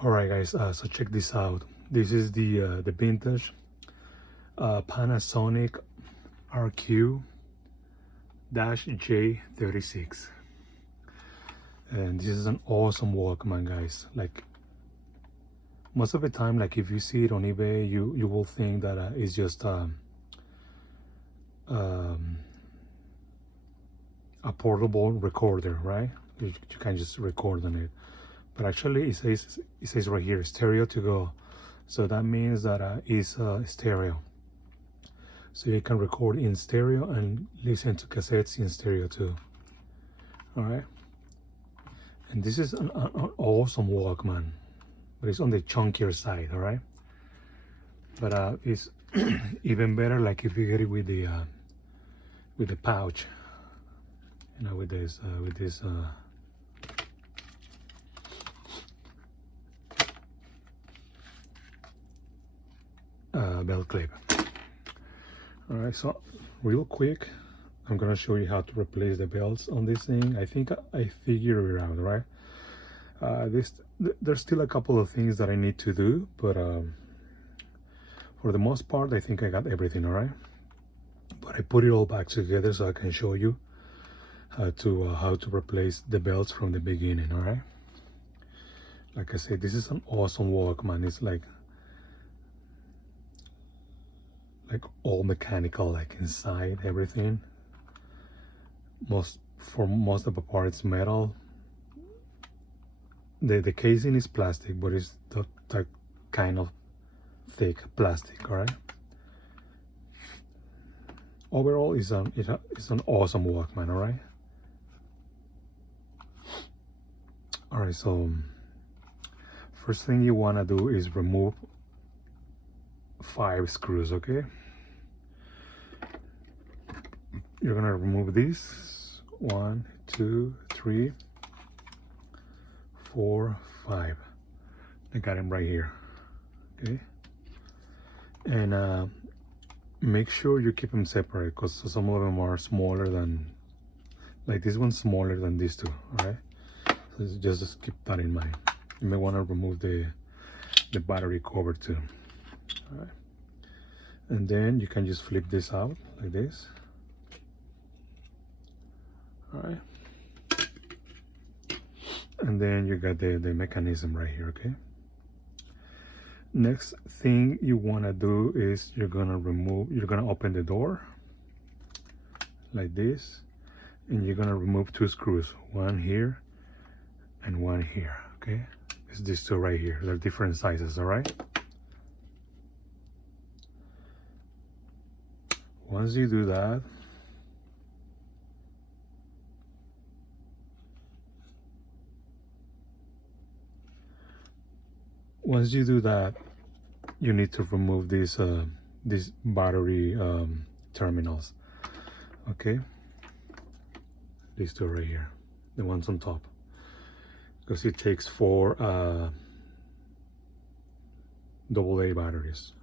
All right, guys. So check this out. This is the vintage Panasonic RQ-J36, and this is an awesome Walkman, guys. Like most of the time, like if you see it on eBay, you will think that it's just a portable recorder, right? You can just record on it. But actually, it says right here, stereo to go. So that means that it's stereo. So you can record in stereo and listen to cassettes in stereo too. All right. And this is an awesome Walkman, but it's on the chunkier side. All right. But it's even better, like if you get it with the pouch. You know, with this belt clip. All right, so real quick, I'm gonna show you how to replace the belts on this thing. I think I figured it out, right? There's still a couple of things that I need to do, but for the most part, I think I got everything. All right, but I put it all back together so I can show you how to replace the belts from the beginning. All right, like I said, this is an awesome Walkman. It's like all mechanical, like inside everything. For most of the parts metal. The casing is plastic, but it's that kind of thick plastic. All right. Overall, it's an awesome Walkman. All right. All right. So first thing you wanna do is remove 5 screws. Okay. You're gonna remove these 1, 2, 3, 4, 5. I got them right here. Okay. And make sure you keep them separate, because some of them are smaller than, like this one's smaller than these two. All right. So just keep that in mind. You may want to remove the battery cover too. All right. And then you can just flip this out like this. All right. And then you got the mechanism right here. Okay. Next thing you want to do is you're gonna open the door like this, and you're gonna remove 2 screws, one here and one here. Okay. It's these 2 right here. They're different sizes. All right. Once you do that, you need to remove these battery terminals. Okay, these 2 right here, the ones on top, because it takes 4 AA batteries.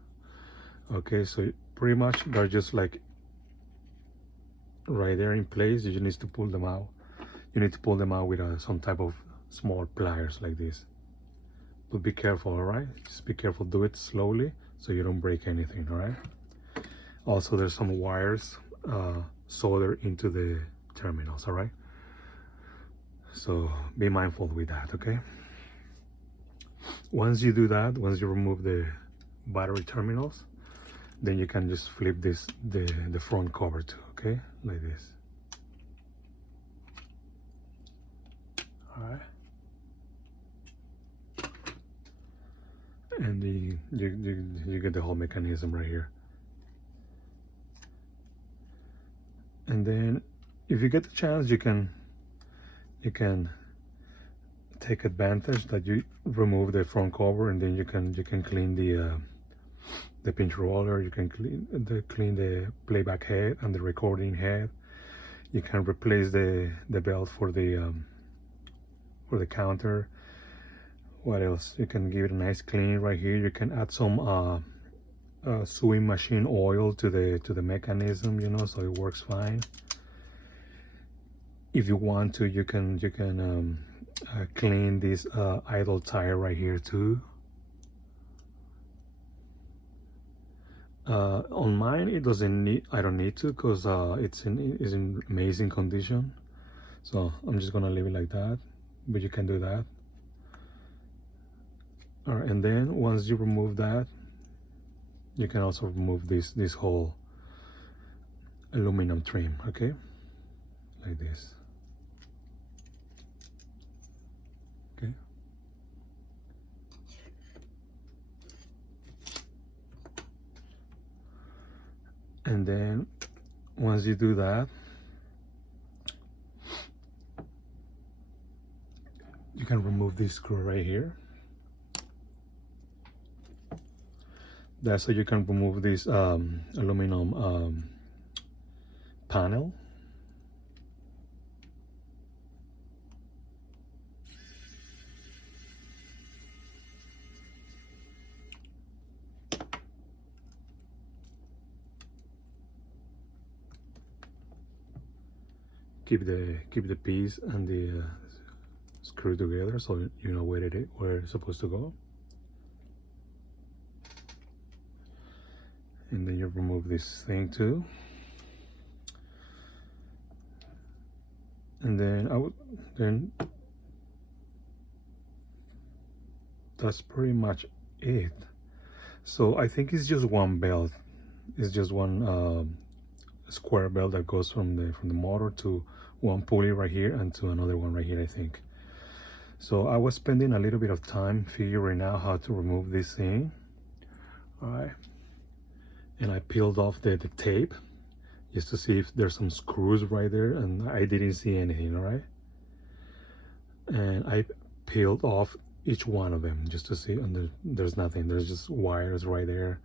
Okay, so pretty much they're just like right there in place. You just need to pull them out. You need to pull them out with some type of small pliers like this. But be careful. All right, just be careful. Do it slowly so you don't break anything. All right. Also, there's some wires soldered into the terminals. All right, so be mindful with that. Okay. Once you do that, once you remove the battery terminals, then you can just flip the front cover too. Okay, like this. All right. And you get the whole mechanism right here. And then if you get the chance, you can take advantage that you remove the front cover, and then you can clean the pinch roller. You can clean the playback head and the recording head. You can replace the belt for the counter. What else? You can give it a nice clean right here. You can add some sewing machine oil to the mechanism, you know, so it works fine. If you want to, you can clean this idle tire right here too. On mine it doesn't need, I don't need to, because it's in amazing condition, so I'm just gonna leave it like that, but you can do that. All right, and then once you remove that, you can also remove this whole aluminum trim, okay, like this. Okay, and then once you do that, you can remove this screw right here. That's so you can remove this aluminum panel. Keep the piece and the screw together, so you know where it's supposed to go. And then you remove this thing too. And then that's pretty much it. So I think it's just one belt. It's just one square belt that goes from the motor to one pulley right here and to another one right here, I think. So I was spending a little bit of time figuring out how to remove this thing. All right, and I peeled off the tape just to see if there's some screws right there, and I didn't see anything. All right, and I peeled off each one of them just to see, and there's nothing. There's just wires right there.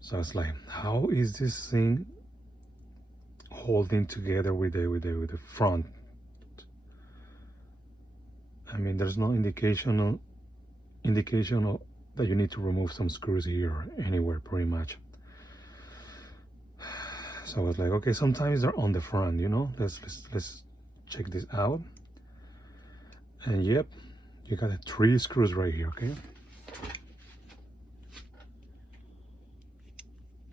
So I was like, how is this thing holding together with the front? I mean, there's no indication that you need to remove some screws here or anywhere, pretty much. So I was like, okay, sometimes they're on the front, you know. Let's check this out. And yep, you got 3 screws right here, okay.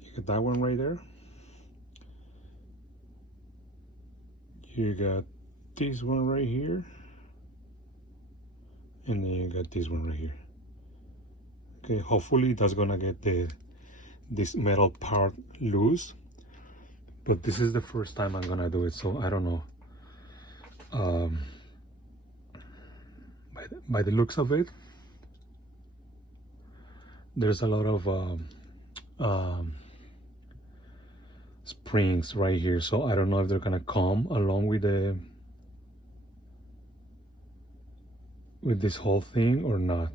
You got that one right there. You got this one right here. And then you got this one right here. Okay, hopefully that's gonna get this metal part loose, but this is the first time I'm gonna do it, so I don't know. By the looks of it, there's a lot of springs right here, so I don't know if they're gonna come along with this whole thing or not.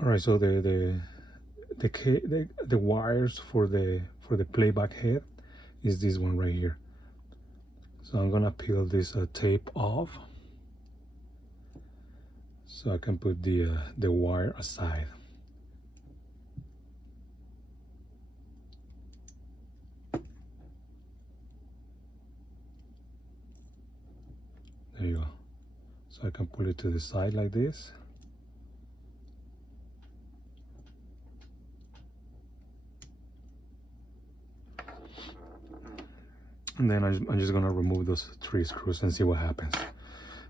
All right, so the wires for the playback head is this one right here. So I'm gonna peel this tape off so I can put the wire aside. There you go. So I can pull it to the side like this. And then I'm just gonna remove those 3 screws and see what happens.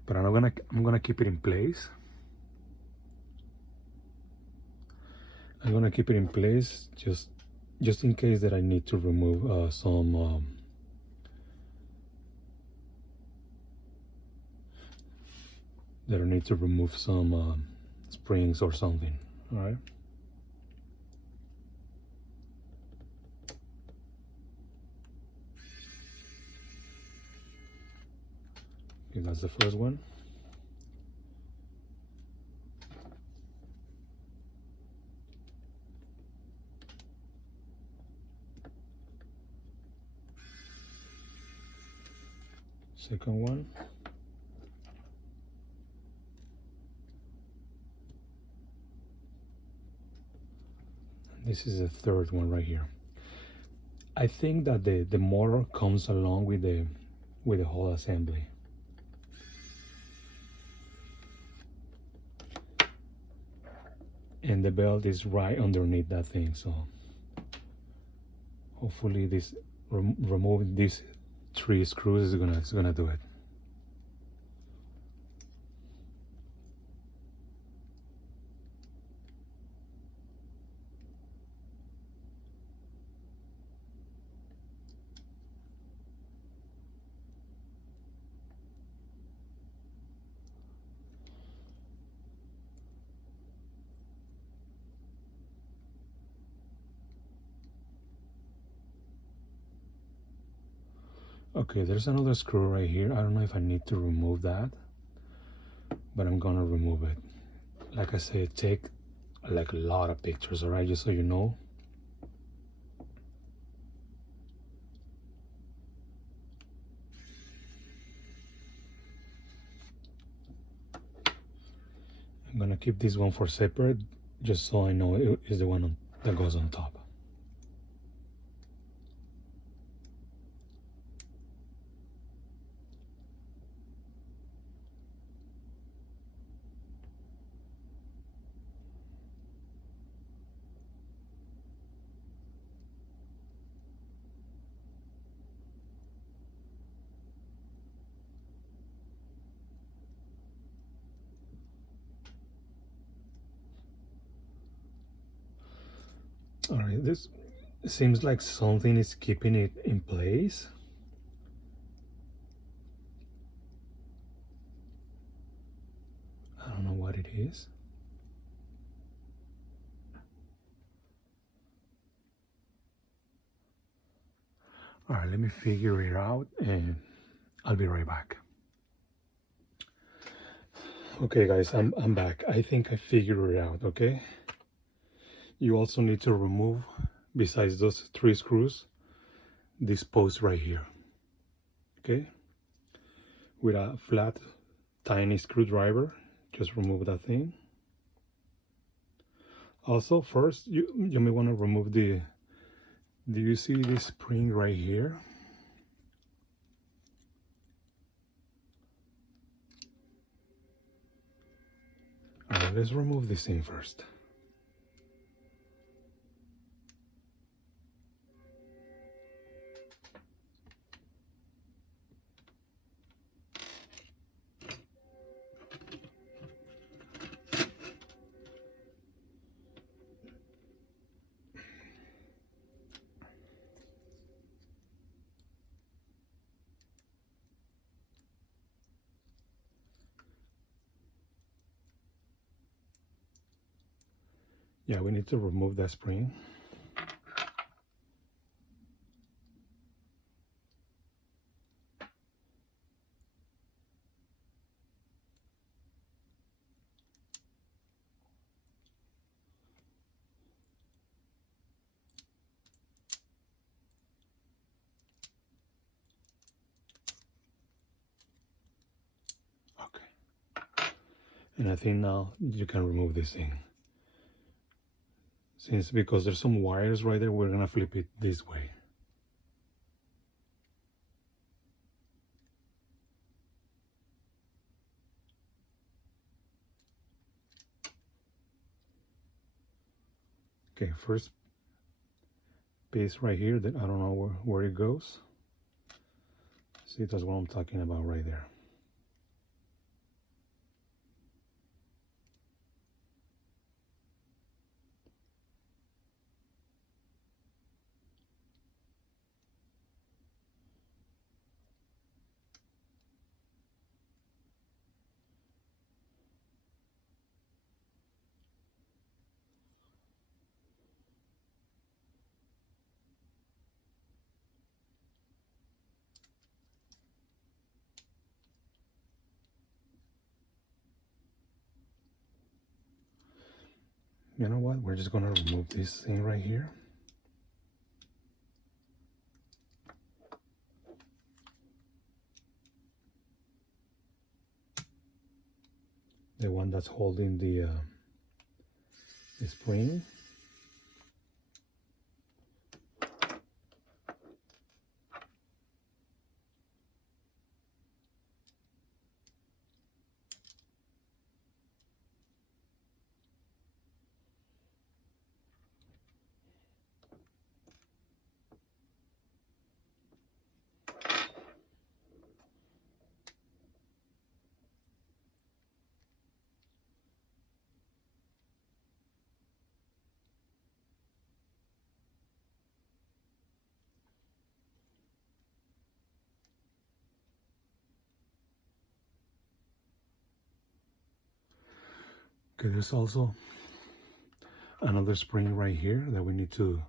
But I'm gonna keep it in place. I'm gonna keep it in place just in case that I need to remove some that I need to remove some springs or something. All right. Okay, that's the first one. Second one. This is the third one right here. I think that the motor comes along with the whole assembly. And the belt is right underneath that thing, so hopefully this removing these 3 screws is gonna do it. Okay, there's another screw right here. I don't know if I need to remove that, but I'm gonna remove it. Like I said, take like a lot of pictures, all right, just so you know. I'm gonna keep this one for separate, just so I know it is the one that goes on top. All right, this seems like something is keeping it in place. I don't know what it is. All right, let me figure it out and I'll be right back. Okay guys, I'm back. I think I figured it out, okay? You also need to remove, besides those 3 screws, this post right here, okay? With a flat, tiny screwdriver, just remove that thing. Also, first, you may want to remove do you see this spring right here? All right, let's remove this thing first. Yeah, we need to remove that spring. Okay. And I think now you can remove this thing. Because there's some wires right there, we're gonna flip it this way. Okay, first piece right here that I don't know where it goes. See, that's what I'm talking about right there. You know what? We're just gonna remove this thing right here. The one that's holding the spring. Okay, there's also another spring right here that we need to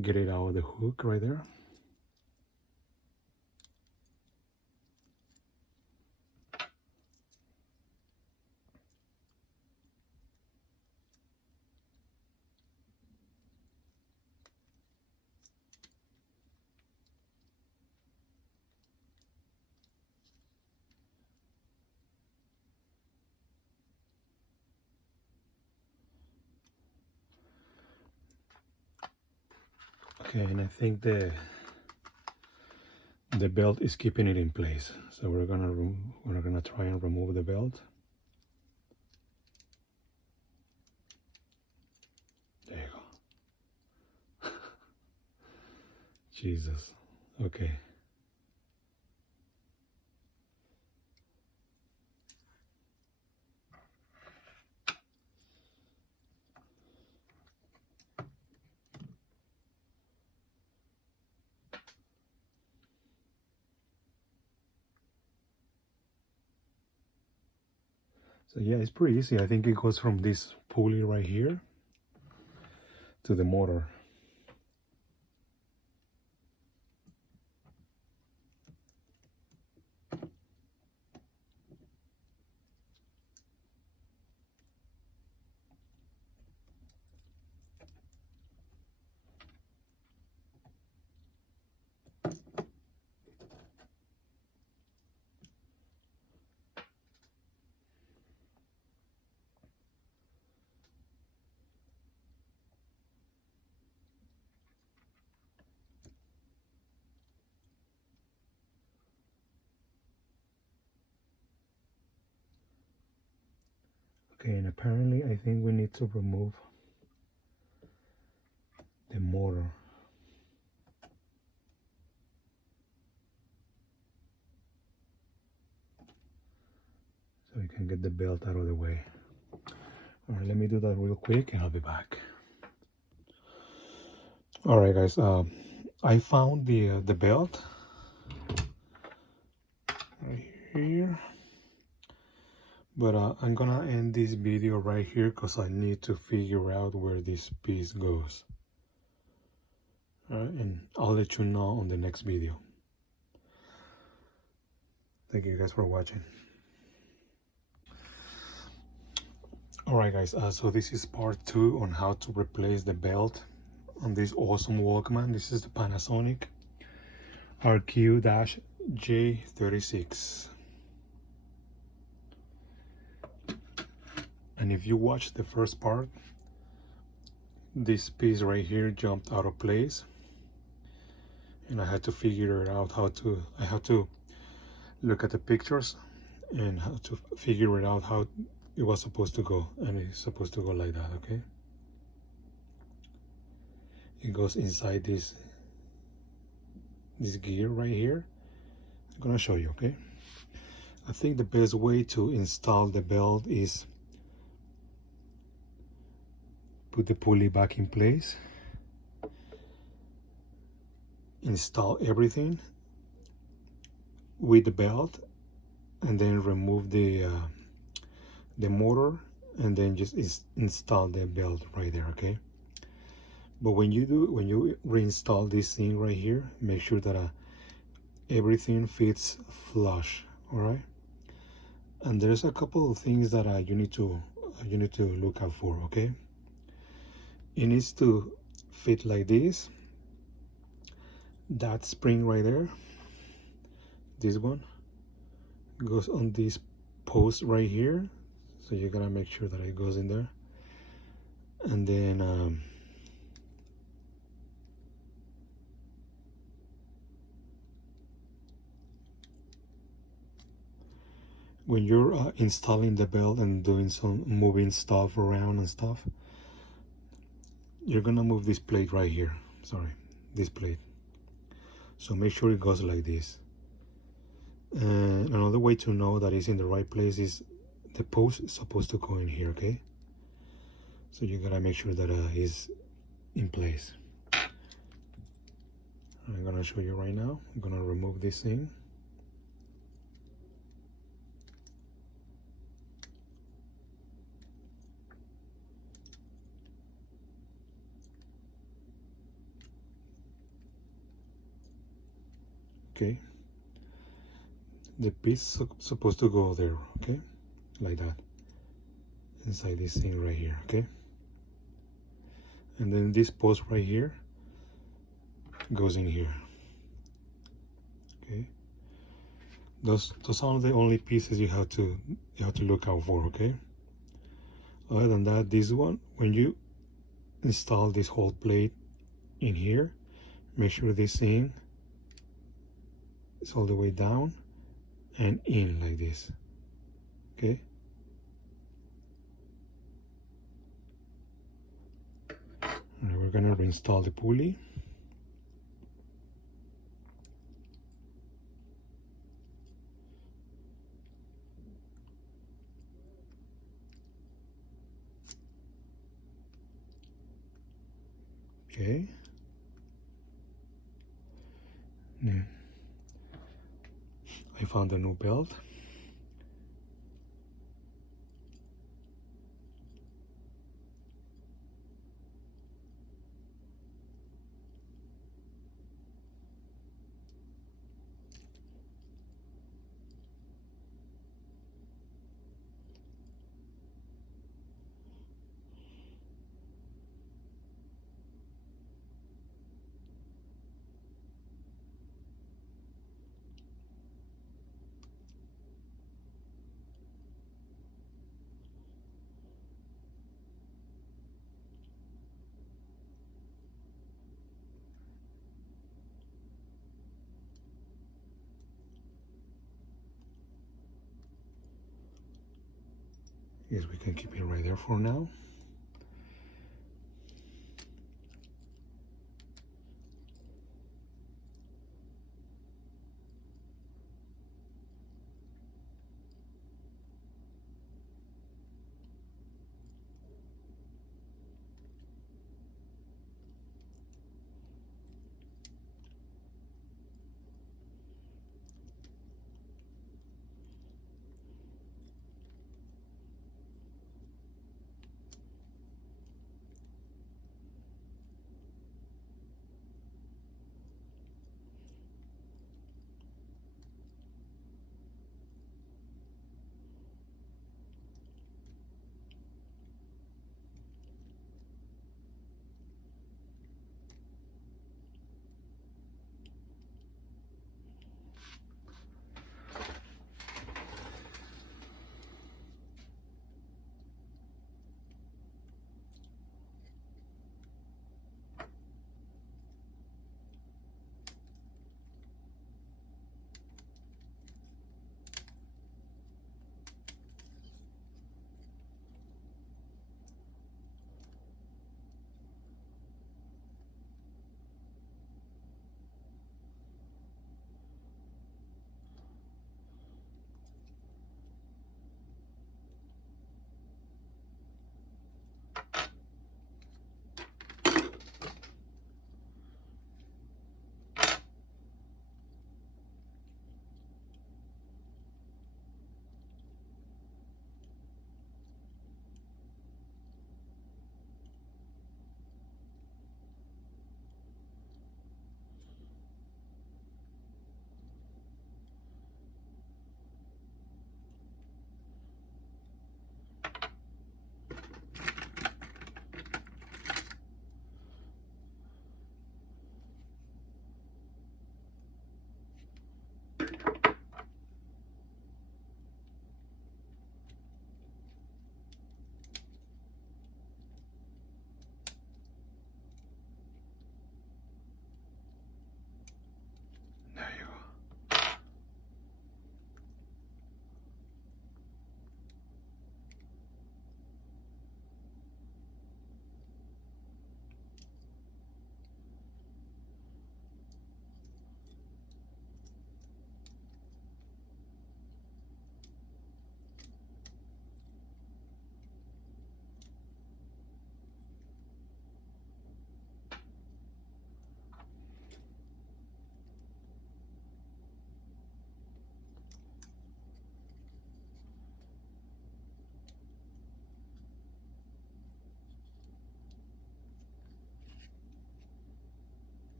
get it out of the hook right there. Okay, and I think the belt is keeping it in place, so we're gonna try and remove the belt. There you go. Jesus. Okay. So yeah, it's pretty easy. I think it goes from this pulley right here to the motor. Okay, and apparently I think we need to remove the motor. So we can get the belt out of the way. All right, let me do that real quick and I'll be back. All right, guys, I found the belt right here. But I'm gonna end this video right here because I need to figure out where this piece goes. Alright, and I'll let you know on the next video. Thank you guys for watching. Alright guys, so this is part 2 on how to replace the belt on this awesome Walkman. This is the Panasonic RQ-J36. And if you watch the first part, this piece right here jumped out of place. And I had to figure out I had to look at the pictures and how to figure it out how it was supposed to go. And it's supposed to go like that, okay? It goes inside this gear right here. I'm gonna show you, okay? I think the best way to install the belt is put the pulley back in place, install everything with the belt, and then remove the motor, and then just install the belt right there, okay? But when you reinstall this thing right here, make sure that everything fits flush, all right? And there's a couple of things that you need to look out for, okay? It needs to fit like this. That spring right there, this one goes on this post right here, so you gotta make sure that it goes in there. And then when you're installing the belt and doing some moving stuff around and stuff, you're gonna move this plate right here. Sorry, this plate. So make sure it goes like this. And another way to know that it's in the right place is the post is supposed to go in here, okay? So you gotta make sure that it's in place. I'm gonna show you right now. I'm gonna remove this thing. okay? The piece supposed to go there, okay? Like that, inside this thing right here, okay? And then this post right here goes in here, okay? Those are the only pieces you have to look out for, okay? Other than that, this one, when you install this whole plate in here, make sure this thing is all the way down and in like this, okay? And we're gonna reinstall the pulley. Okay. Yeah. I found a new belt. Yes, we can keep it right there for now.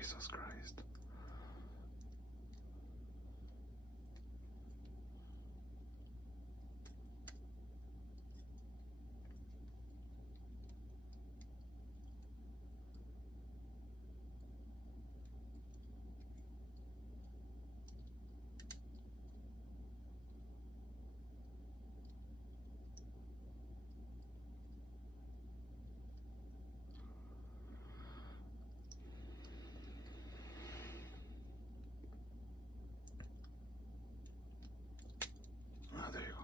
Jesus Christ. Ah, there you go.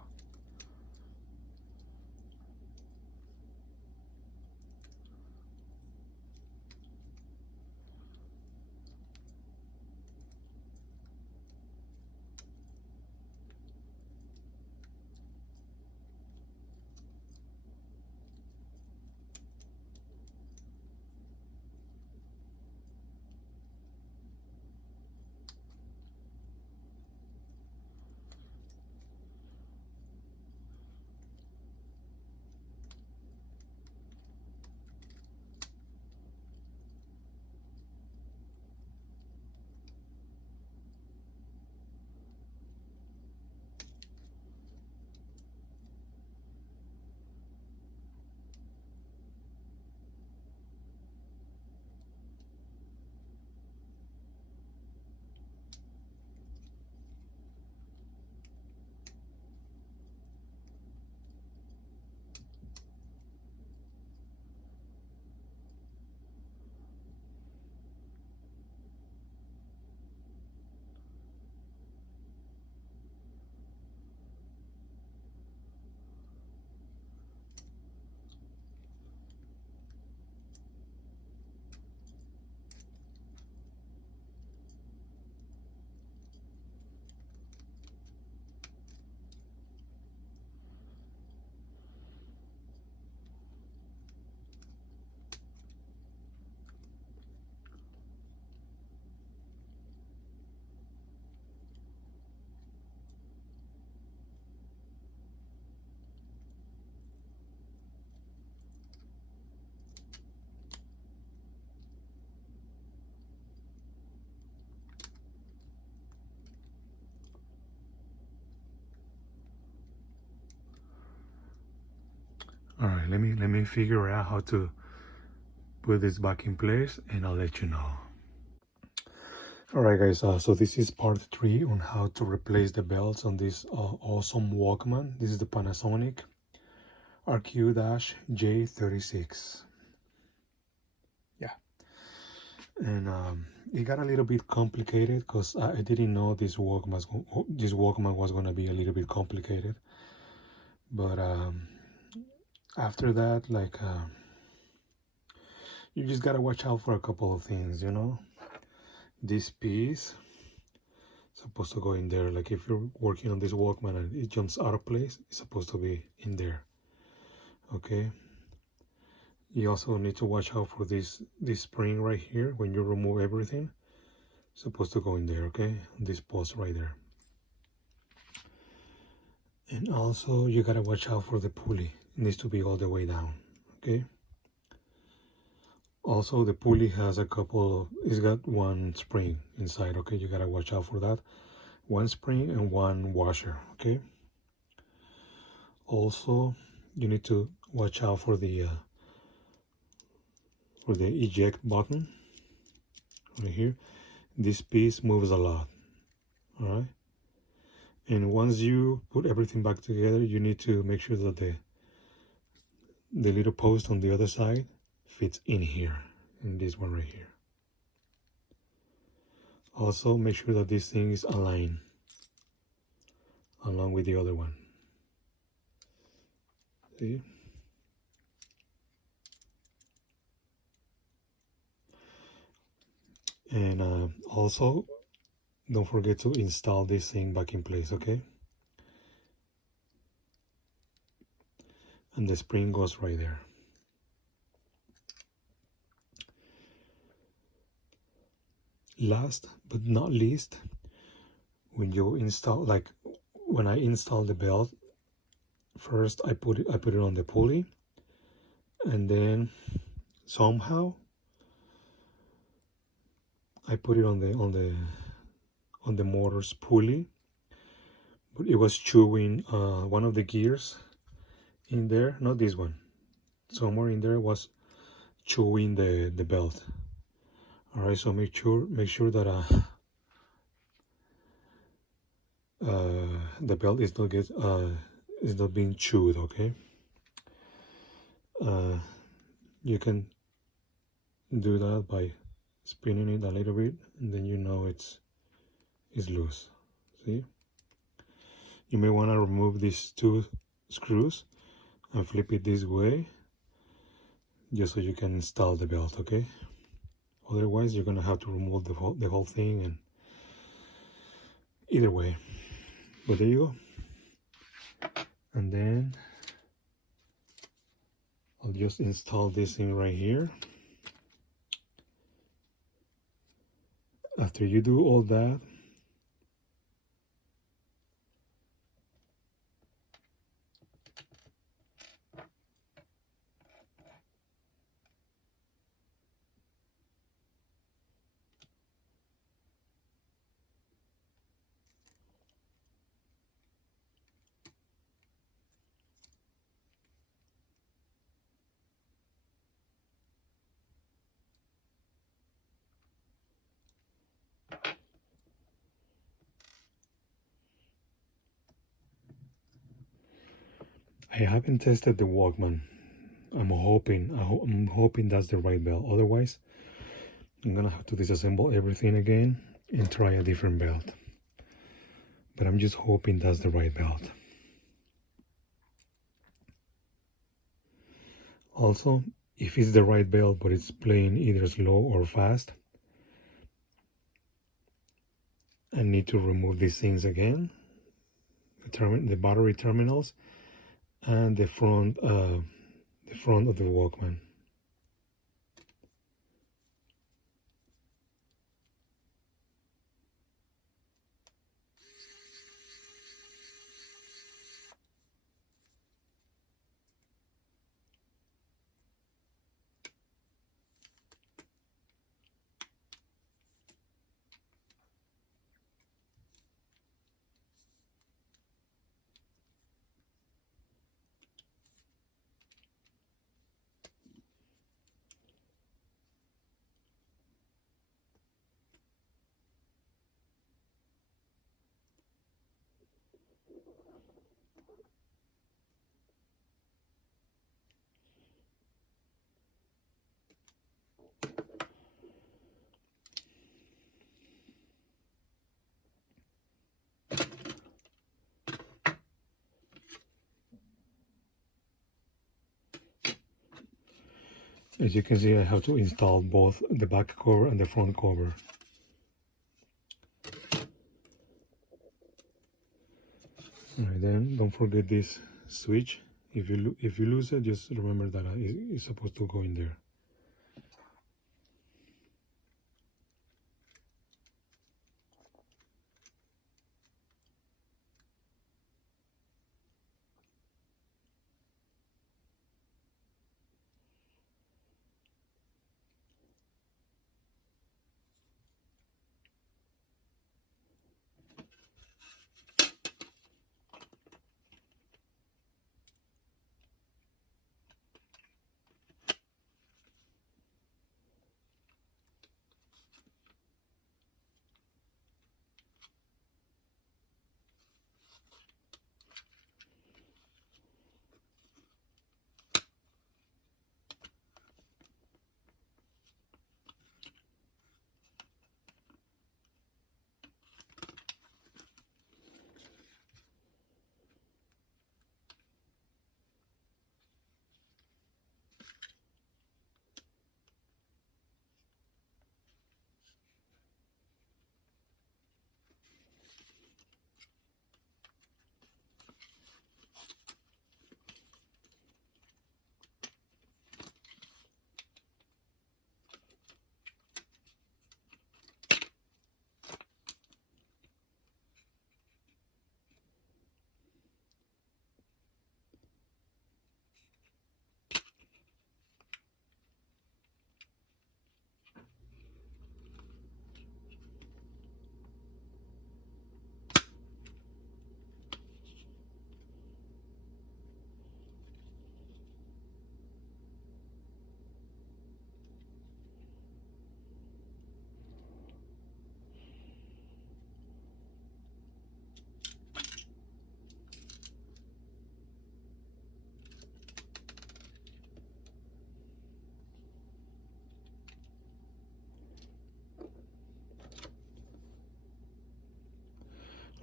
All right, let me figure out how to put this back in place, and I'll let you know. All right, guys. So this is part 3 on how to replace the belts on this awesome Walkman. This is the Panasonic RQ-J36. Yeah, and it got a little bit complicated because I didn't know this Walkman was gonna be a little bit complicated, but after that, like, you just gotta watch out for a couple of things, you know. This piece supposed to go in there. Like if you're working on this Walkman and it jumps out of place, it's supposed to be in there. Okay. You also need to watch out for this spring right here. When you remove everything, it's supposed to go in there. Okay, this post right there. And also you gotta watch out for the pulley. It needs to be all the way down. Okay. Also, the pulley has it's got one spring inside. Okay, you gotta watch out for that. One spring and one washer. Okay. Also, you need to watch out for the eject button right here. This piece moves a lot. All right. And once you put everything back together, you need to make sure that the little post on the other side fits in here, in this one right here. Also, make sure that this thing is aligned along with the other one. See? And also, don't forget to install this thing back in place, okay? And the spring goes right there. Last but not least, when you install, like when I install the belt, first I put it on the pulley, and then somehow I put it on the motor's pulley, but it was chewing one of the gears in there, not this one. Somewhere in there was chewing the belt. All right, so make sure that the belt is not being chewed. Okay, you can do that by spinning it a little bit, and then you know it's loose. See, you may want to remove these two screws and flip it this way, just so you can install the belt. Okay, otherwise you're gonna have to remove the whole thing, and either way. But there you go. And then I'll just install this thing right here. After you do all that, I haven't tested the Walkman. I'm hoping that's the right belt. Otherwise, I'm gonna have to disassemble everything again and try a different belt. But I'm just hoping that's the right belt. Also, if it's the right belt but it's playing either slow or fast, I need to remove these things again, the battery terminals and the front of the Walkman. As you can see, I have to install both the back cover and the front cover. Alright, then don't forget this switch. If you lose it, just remember that it's supposed to go in there.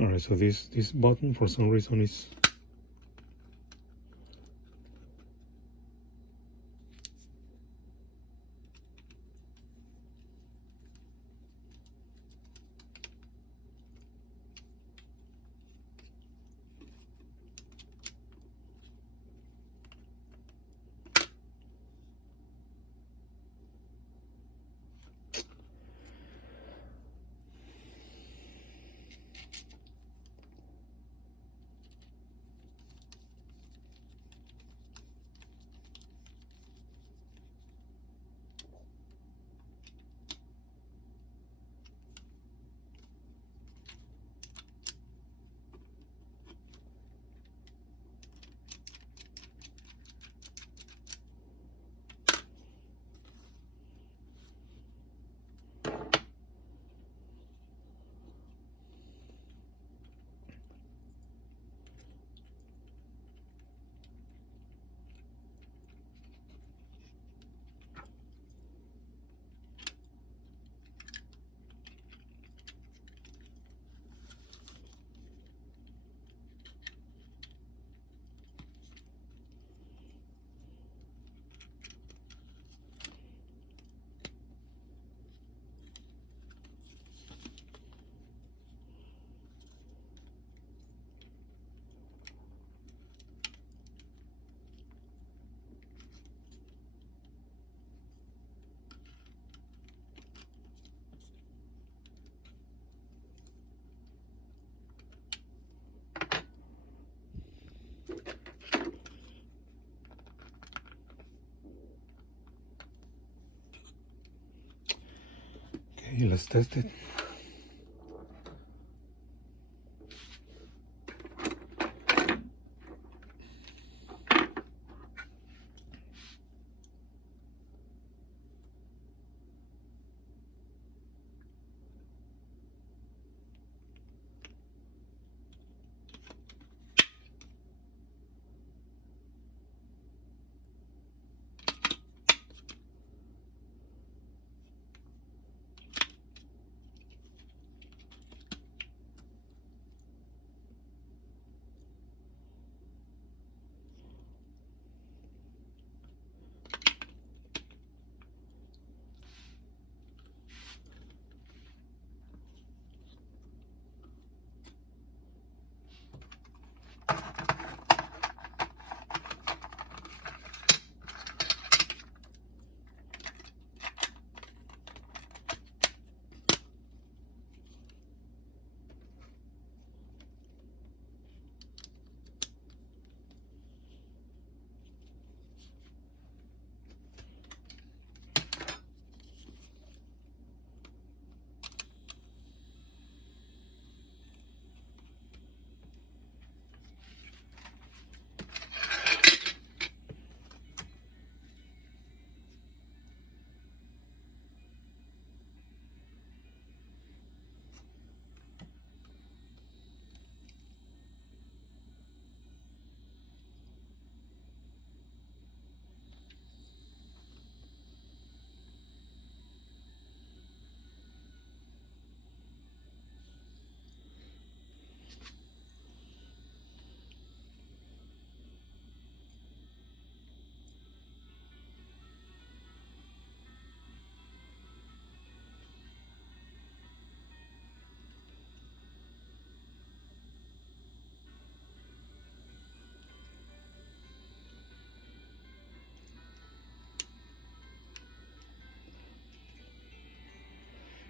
All right, so this button for some reason is okay. Let's test it.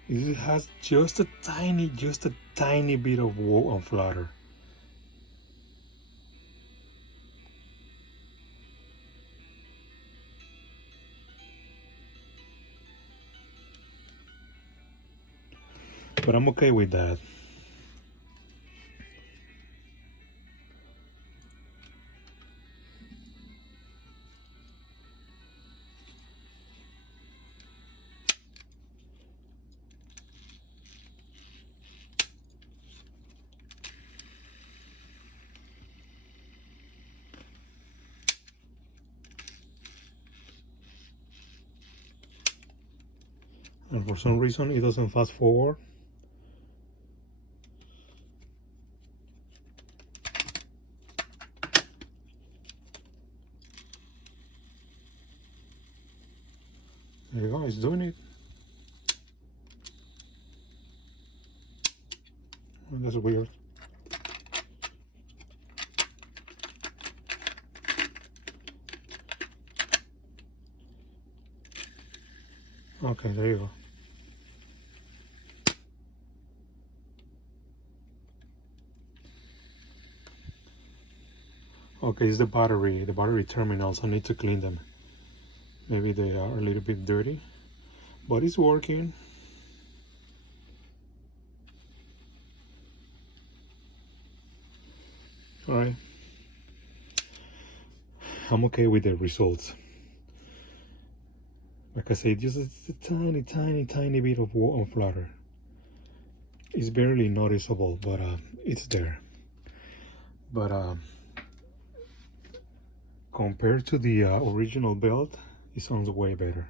It has just a tiny bit of wool and flutter. But I'm okay with that. And for some reason it doesn't fast forward. doing it. Oh, that's weird. Okay, there you go. Okay, it's the battery terminals. I need to clean them. Maybe they are a little bit dirty, but it's working. All right, I'm okay with the results. Like I said, just a tiny bit of water. It's barely noticeable, but it's there. But compared to the original belt, it sounds way better.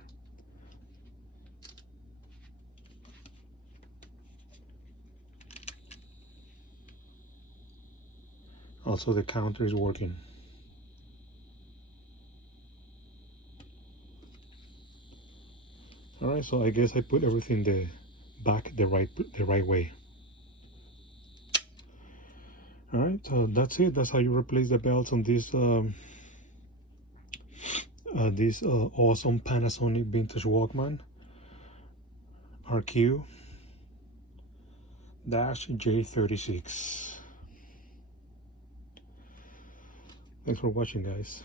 Also, the counter is working. All right, so I guess I put everything back the right way. All right, so that's it. That's how you replace the belts on this awesome Panasonic vintage Walkman RQ-J36. Thanks for watching, guys.